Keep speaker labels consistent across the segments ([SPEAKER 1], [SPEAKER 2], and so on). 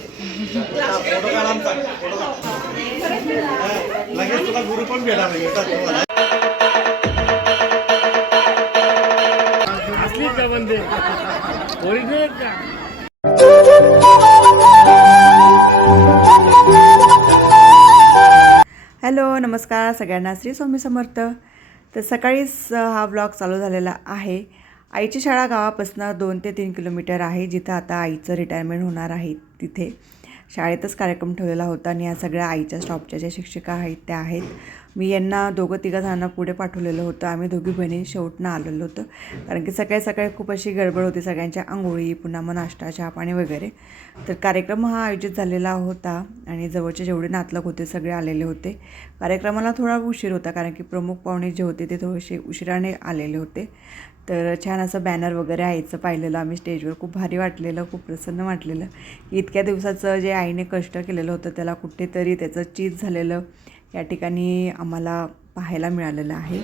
[SPEAKER 1] Photo काढ आमचा photo काढ. लगेच तुला गुरु पण भेटायला येतात तुम्हाला
[SPEAKER 2] असलीच का बंदे ओरिजिनल का
[SPEAKER 3] हॅलो नमस्कार सगळ्यांना श्री स्वामी समर्थ तर सकाळीच हा ब्लॉग चालू झालेला आहे आईची शाळा गावापासून दोन ते तीन किलोमीटर आहे जिथं आता आईचं रिटायरमेंट होणार आहे. तिथे शाळेतच कार्यक्रम ठेवलेला होता आणि या सगळ्या आईच्या स्टॉपच्या ज्या शिक्षिका आहेत त्या आहेत. मी यांना दोघं तिघं जणांना पुढे पाठवलेलं होतं. आम्ही दोघी बहिणी शेवटनं आलेलो होतो. कारण की सकाळी सकाळी खूप अशी गडबड होती सगळ्यांच्या आंघोळी पुन्हा मग नाश्ता चहा पाणी वगैरे. तर कार्यक्रम हा आयोजित झालेला होता आणि जवळचे जेवढे नातलग होते सगळे आलेले होते. कार्यक्रमाला थोडा उशीर होता कारण की प्रमुख पाहुणे जे होते ते थोडेसे उशिराने आलेले होते. तर छान असं बॅनर वगैरे यायचं पाहिलेलं आम्ही स्टेजवर खूप भारी वाटलेलं खूप प्रसन्न वाटलेलं. की इतक्या दिवसाचं जे आईने कष्ट केलेलं होतं त्याला कुठेतरी त्याचं चीज झालेलं या ठिकाणी आम्हाला पाहायला मिळालेलं आहे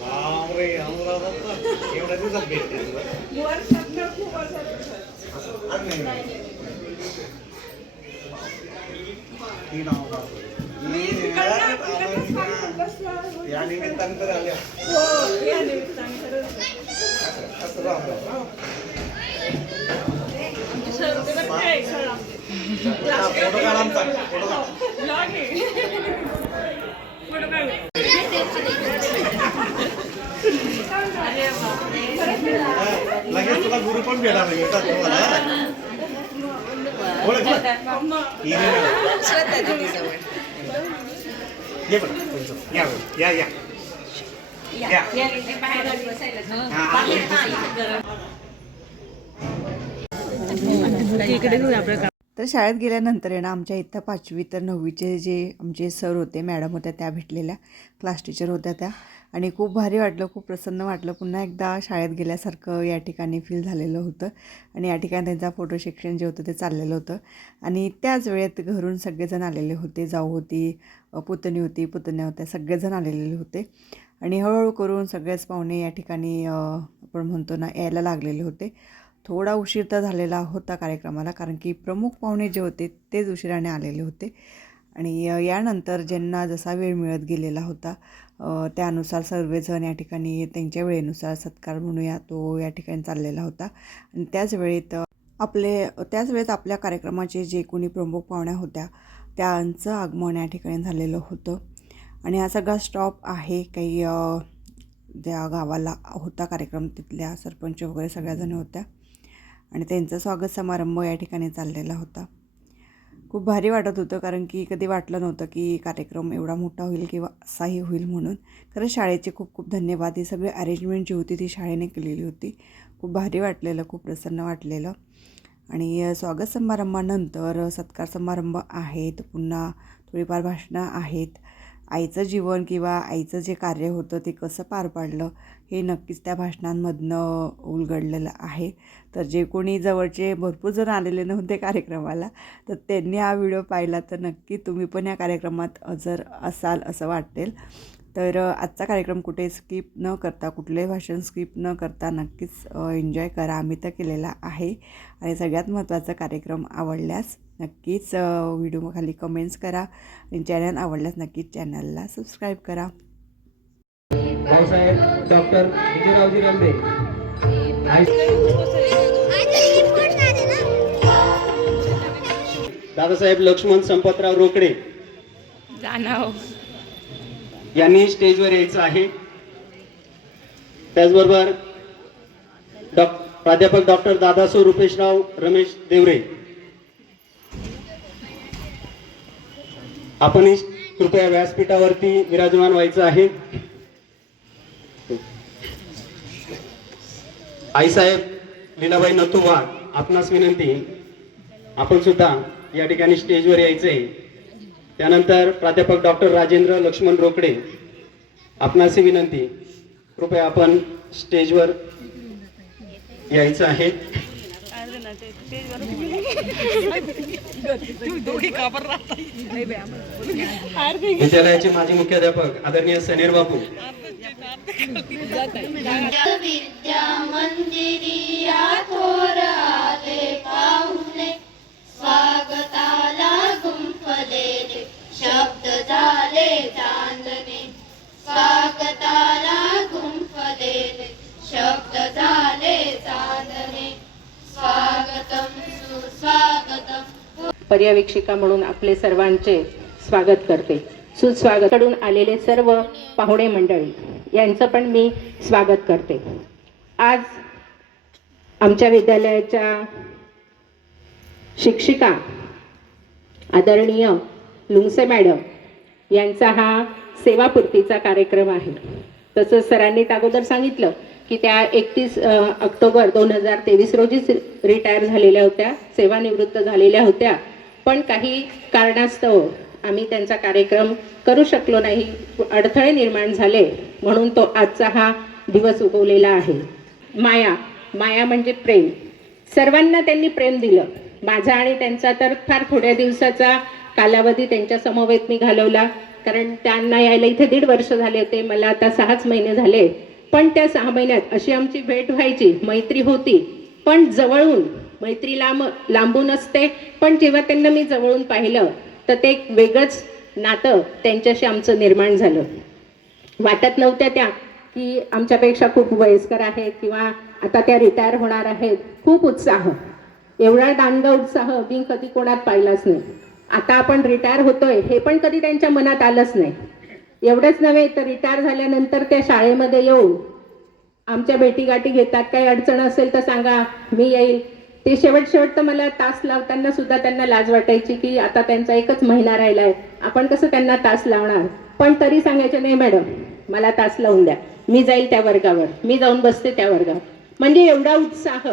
[SPEAKER 1] बापरे अमरावती एवढ्या दिवसात भेटते तुला. असं, आज नाही नाही. ती नाव काढतो. ही या निमित्ताने तर आल्या असं- राम फोटो काढ आमचा फोटो लगेच तुला गुरु पण भेटायला येतात तुम्हाला. ओळखलं? घे मॅडम. ये बरं, तुमचं. या बरं, या या या.
[SPEAKER 3] तर शाळेत गेल्यानंतर आहे ना आमच्या इथं पाचवी तर नववीचे जे आमचे सर होते मॅडम होत्या त्या भेटलेल्या क्लास टीचर होत्या त्या आणि खूप भारी वाटलं खूप प्रसन्न वाटलं. पुन्हा एकदा शाळेत गेल्यासारखं या ठिकाणी फील झालेलं होतं. आणि या ठिकाणी त्यांचा फोटो सेक्शन जे होतं ते चाललेलं होतं. आणि त्याच वेळेत घरून सगळेजण आलेले होते. जाऊ होती पुतणी होती पुतण्या होत्या सगळेजण आलेले होते. आणि हळूहळू करून सगळेच पाहुणे या ठिकाणी आपण म्हणतो ना यायला लागलेले होते. थोडा उशीर तर झालेला होता कार्यक्रमाला कारण की प्रमुख पाहुणे जे होते तेच उशिराने आलेले होते. आणि यानंतर ज्यांना जसा वेळ मिळत गेलेला होता त्यानुसार सर्वजण या ठिकाणी त्यांच्या वेळेनुसार सत्कार म्हणूया तो या ठिकाणी चाललेला होता. आणि त्याच वेळेत आपले त्याच वेळेत आपल्या कार्यक्रमाचे जे कोणी प्रमुख पाहुण्या होत्या त्यांचं आगमन या ठिकाणी झालेलं होतं. आणि हा सगळा स्टॉप आहे काही त्या गावाला होता कार्यक्रम तिथल्या सरपंच वगैरे सगळ्याजण होत्या. आणि त्यांचा स्वागत समारंभ या ठिकाणी चाललेला होता. खूप भारी वाटत होतं कारण की कधी वाटलं नव्हतं की कार्यक्रम एवढा मोठा होईल किंवा असाही होईल म्हणून. खरंच शाळेचे खूप खूप धन्यवाद. ही सगळी अरेंजमेंट जी होती ती शाळेने केलेली होती. खूप भारी वाटलेलं खूप प्रसन्न वाटलेलं. आणि स्वागत समारंभानंतर सत्कार समारंभ आहेत. पुन्हा थोडीफार भाषणं आहेत. आईचं जीवन किंवा आईचं जे कार्य होतं ते कसं पार पाडलं? हे नक्कीच त्या भाषणांमधनं उलगडलेलं आहे. तर जे कोणी जवळचे भरपूर जण आलेले नव्हते कार्यक्रमाला तर त्यांनी हा व्हिडिओ पाहिला तर नक्की तुम्ही पण या कार्यक्रमात जर असाल असं वाटेल. तर आजचा कार्यक्रम कुठे स्किप न करता कुठलेही भाषण स्किप न करता नक्कीच एन्जॉय करा. आम्ही तर केलेला आहे आणि सगळ्यात महत्त्वाचा कार्यक्रम आवडल्यास नक्कीच व्हिडिओ खाली कमेंट्स करा आणि चॅनल आवडल्यास नक्कीच चॅनलला सबस्क्राईब करा.
[SPEAKER 4] भाऊसाहेब डॉक्टर विजयरावजी रंबे. दादासाहेब लक्ष्मण संपतराव रोकडे. यांनी स्टेजवर यायचं आहे. त्याचबरोबर डॉ प्राध्यापक डॉक्टर दादासो रुपेशराव रमेश देवरे. आपण कृपया व्यासपीठावरती विराजमान व्हायचं आहे. आईसाहेब लीलाबाई नथुबा आपणास विनंती आपण सुद्धा या ठिकाणी स्टेजवर यायचंय त्यानंतर प्राध्यापक डॉक्टर राजेंद्र लक्ष्मण रोकडे आपणास विनंती कृपया आपण स्टेजवर यायचं आहे. विद्यालयाचे माजी मुख्याध्यापक आदरणीय सनीर बापू.
[SPEAKER 5] विद्या मंदिरिया थोर आले पाहुणे स्वागताला गुंफलेले शब्द झाले चांदणे स्वागताला गुंफलेले
[SPEAKER 6] पर्यवेक्षिका म्हणून आपले सर्वांचे स्वागत करते. सुस्वागत कडून आलेले सर्व पाहुणे मंडळी यांचं पण मी स्वागत करते. आज आमच्या विद्यालयाच्या शिक्षिका आदरणीय लुंगसे मॅडम यांचा हा सेवापूर्तीचा कार्यक्रम आहे. तसंच सरांनी त्या अगोदर सांगितलं की त्या एकतीस ऑक्टोबर दोन हजार तेवीस रोजीच रिटायर झालेल्या होत्या सेवानिवृत्त झालेल्या होत्या. पण काही कारणास्तव आम्ही त्यांचा कार्यक्रम करू शकलो नाही. अडथळे निर्माण झाले म्हणून तो आजचा हा दिवस उगवलेला आहे. माया माया म्हणजे प्रेम. सर्वांना त्यांनी प्रेम दिलं. माझा आणि त्यांचा तर फार थोड्या दिवसाचा कालावधी त्यांच्या समवेत मी घालवला. कारण त्यांना यायला इथे दीड वर्ष झाले होते. मला आता सहाच महिने झाले. पण त्या सहा महिन्यात अशी आमची भेट व्हायची. मैत्री होती. पण जवळून मैत्री लांब लांबून असते. पण जेव्हा त्यांना मी जवळून पाहिलं तर ते एक वेगळंच नातं त्यांच्याशी आमचं निर्माण झालं. वाटत नव्हत्या त्या की आमच्यापेक्षा खूप वयस्कर आहेत किंवा आता त्या रिटायर होणार आहेत. खूप उत्साह. एवढा दांड उत्साह मी कधी कोणात पाहिलाच नाही. आता आपण रिटायर होतोय हे पण कधी त्यांच्या मनात आलंच नाही. एवढंच नव्हे तर रिटायर झाल्यानंतर त्या शाळेमध्ये येऊन आमच्या भेटीगाठी घेतात. काही अडचण असेल तर सांगा मी येईल. ते शेवट शेवट तर मला तास लावताना सुद्धा त्यांना लाज वाटायची की आता त्यांचा एकच महिना राहिलाय. आपण कसं त्यांना तास लावणार? पण तरी सांगायचे नाही मॅडम मला तास लावून द्या. मी जाईल त्या वर्गावर. मी जाऊन बसते त्या वर्गावर. म्हणजे एवढा उत्साह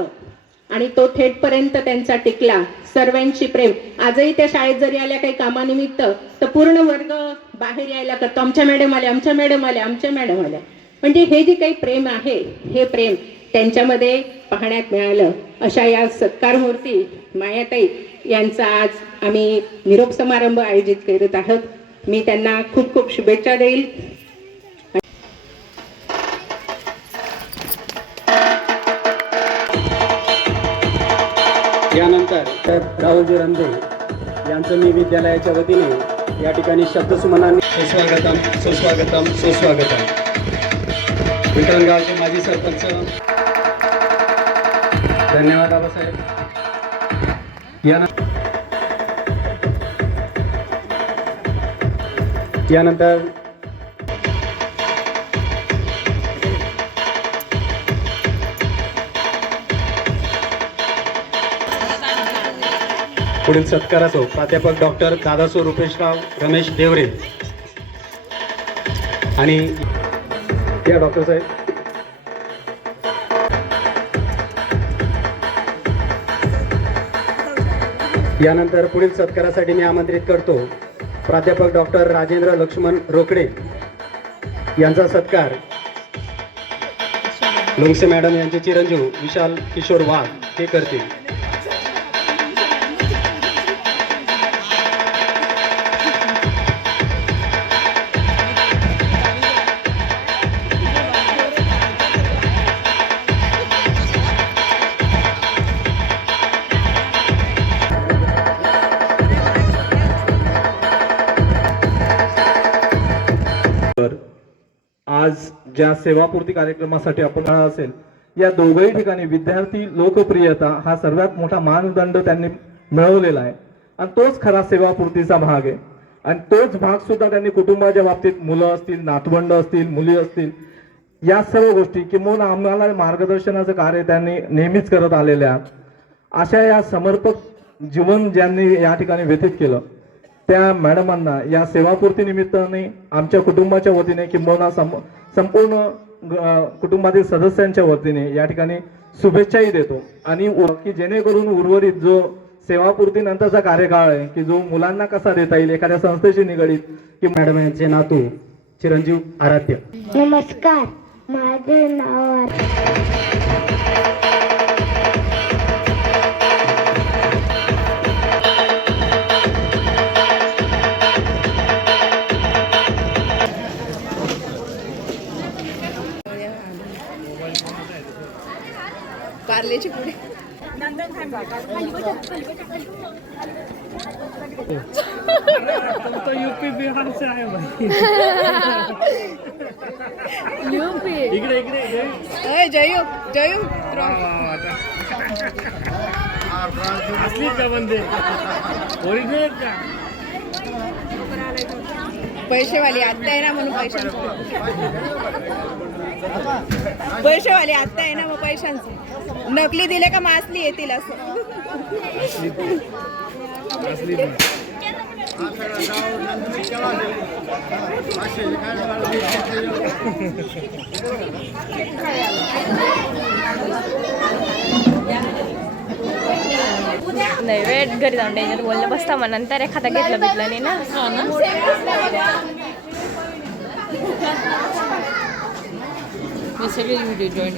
[SPEAKER 6] आणि तो थेटपर्यंत त्यांचा टिकला. सर्वांशी प्रेम. आजही त्या शाळेत जरी आल्या काही कामानिमित्त तर पूर्ण वर्ग बाहेर यायला करतो. आमच्या मॅडम आल्या आमच्या मॅडम आल्या आमच्या मॅडम आल्या. म्हणजे हे जे काही प्रेम आहे हे प्रेम त्यांच्यामध्ये पाहण्यात मिळालं. अशा या सत्कार मूर्ती मायाताई यांचा आज आम्ही निरोप समारंभ आयोजित करत आहोत. मी त्यांना खूप खूप शुभेच्छा देईल.
[SPEAKER 4] यानंतर राहुलजी रंधे यांचं मी विद्यालयाच्या वतीने या ठिकाणी शब्दसुमनांनी सुस्वागतम सुस्वागतम सुस्वागतम. विक्रमगावचे माजी सरपंच धन्यवाद बाबासाहेब यानंतर यानंतर पुढील सत्कारासो प्राध्यापक डॉक्टर दादासो रुपेशराव रमेश देवरे. आणि या डॉक्टर साहेब यानंतर पुढील सत्कारासाठी मी आमंत्रित करतो. प्राध्यापक डॉक्टर राजेंद्र लक्ष्मण रोकडे यांचा सत्कार. लोंगसे मॅडम यांचे चिरंजीव विशाल किशोर वाघ हे करतील.
[SPEAKER 7] ज्या सेवापूर्ती कार्यक्रमासाठी आपण असेल या दोघही ठिकाणी विद्यार्थी लोकप्रियता हा सर्वात मोठा मानदंड त्यांनी मिळवलेला आहे. आणि तोच खरा सेवापूर्तीचा भाग आहे. आणि तोच भाग सुद्धा त्यांनी कुटुंबाच्या बाबतीत मुलं असतील नातवंड असतील मुली असतील या सर्व गोष्टी किंवा आम्हाला मार्गदर्शनाचं कार्य त्यांनी नेहमीच करत आलेल्या अशा या समर्पक जीवन ज्यांनी या ठिकाणी व्यतीत केलं त्या मॅडमांना या सेवापूर्ती निमित्ताने आमच्या कुटुंबाच्या वतीने किंबहुना सम संपूर्ण कुटुंबातील सदस्यांच्या वतीने या ठिकाणी शुभेच्छाही देतो. आणि की जेणेकरून उर्वरित जो सेवापूर्ती नंतरचा कार्यकाळ आहे की जो मुलांना कसा देता येईल एखाद्या संस्थेशी निगडीत की
[SPEAKER 4] मॅडम यांचे नातू चिरंजीव आराध्य.
[SPEAKER 5] नमस्कार माझे नाव
[SPEAKER 3] चालल्याची पुढे.
[SPEAKER 2] यूपी बिहार से आए भाई.
[SPEAKER 8] यूपी.
[SPEAKER 2] इकडे इकडे
[SPEAKER 3] जयू जयू
[SPEAKER 2] असलीच का बंदे ओरिजिनल का?
[SPEAKER 3] पैसेवाली आत्ता आहे ना म्हणून पैशांचं पैसेवाली आत्ता आहे ना मग पैशांचं. नकली दिले का मासली येतील असं.
[SPEAKER 8] नाही वेळ घरी जाऊन डेंजर बोललं बसता मग नंतर एखादा घेतलं भेटलं नाही ना. मी सगळे व्हिडिओ जॉईन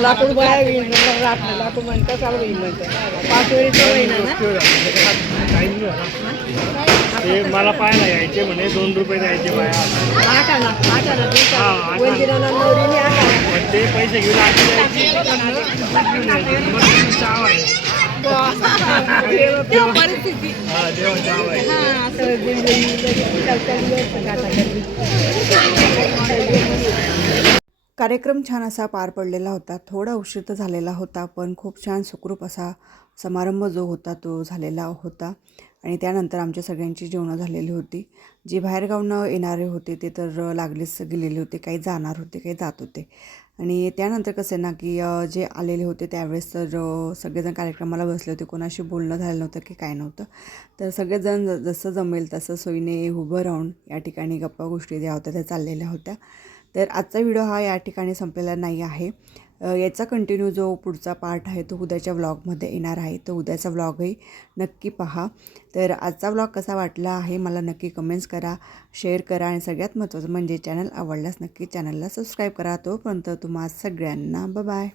[SPEAKER 3] लाकूड बाया लाकूड म्हणतात चालू पाच वेळी
[SPEAKER 2] Time नाही झाला. ते मला पाहायला यायचे म्हणे दोन रुपये द्यायचे बाया.
[SPEAKER 3] आठ आणा आठ
[SPEAKER 2] हा, पण ते पैसे घेऊन आधी द्यायची
[SPEAKER 3] परिस्थिती
[SPEAKER 2] हा
[SPEAKER 3] कार्यक्रम छान असा पार पडलेला होता. थोडा उशीर तर झालेला होता पण खूप छान सुखरूप असा समारंभ जो होता तो झालेला होता. आणि त्यानंतर आमच्या सगळ्यांची जेवणं झालेली होती. जे बाहेरगावनं येणारे होते ते तर लागलेच गेलेले होते काही जाणार होते काही जात होते. आणि त्यानंतर कसं आहे ना की जे आलेले होते त्यावेळेस तर सगळेजण कार्यक्रमाला बसले होते. कोणाशी बोलणं झालं नव्हतं की काय नव्हतं. तर सगळेजण ज- जसं जमेल तसं सोयीने उभं राहून या ठिकाणी गप्पा गोष्टी ज्या होत्या त्या चाललेल्या होत्या. तर आजचा व्हिडिओ हा या ठिकाणी संपलेला नाही आहे. याचा कंटिन्यू जो पुढचा पार्ट आहे तो उद्याच्या व्लॉगमध्ये येणार आहे. तर उद्याचा व्लॉगही नक्की पहा. तर आजचा व्लॉग कसा वाटला आहे मला नक्की कमेंट्स करा शेअर करा आणि सगळ्यात महत्त्वाचं म्हणजे चॅनल आवडल्यास नक्की चॅनलला सबस्क्राईब करा. तोपर्यंत तुम्हा सगळ्यांना बाय